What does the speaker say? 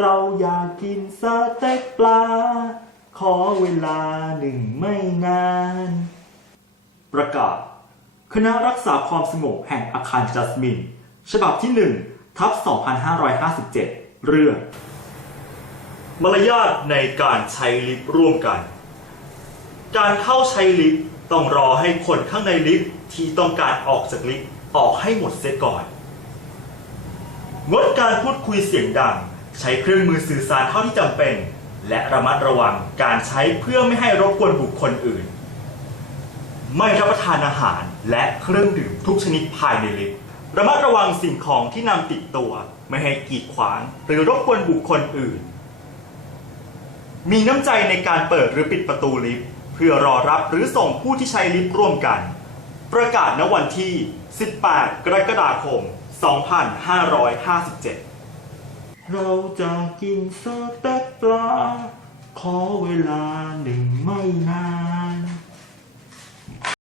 เราอยากกินสเต็กปลา ขอเวลาหนึ่งไม่นาน ประกาศ คณะรักษาความสงบแห่งอาคารจัสมิน ฉบับที่1ทับ2557 เรื่อง มารยาทในการใช้ลิฟต์ร่วมกัน การเข้าใช้ลิฟต์ต้องรอให้คนข้างในลิฟต์ที่ต้องการออกจากลิฟต์ออกให้หมดเสียก่อน งดการพูดคุยเสียงดัง ใช้เครื่องมือสื่อสารเท่าที่จำเป็น และระมัดระวังการใช้เพื่อไม่ให้รบกวนบุคคลอื่น ไม่รับประทานอาหารและเครื่องดื่มทุกชนิดภายในลิฟต์ระมัดระวังสิ่งของที่นำติดตัว ไม่ให้กีดขวางหรือรบกวนบุคคลอื่น มีน้ำใจในการเปิดหรือปิดประตูลิฟต์เพื่อรอรับหรือส่งผู้ที่ใช้ลิฟต์ร่วมกัน ประกาศณวันที่ 18 กรกฎาคม 2557 เราจะกินสเต็กปลา ขอเวลาหนึ่งไม่นาน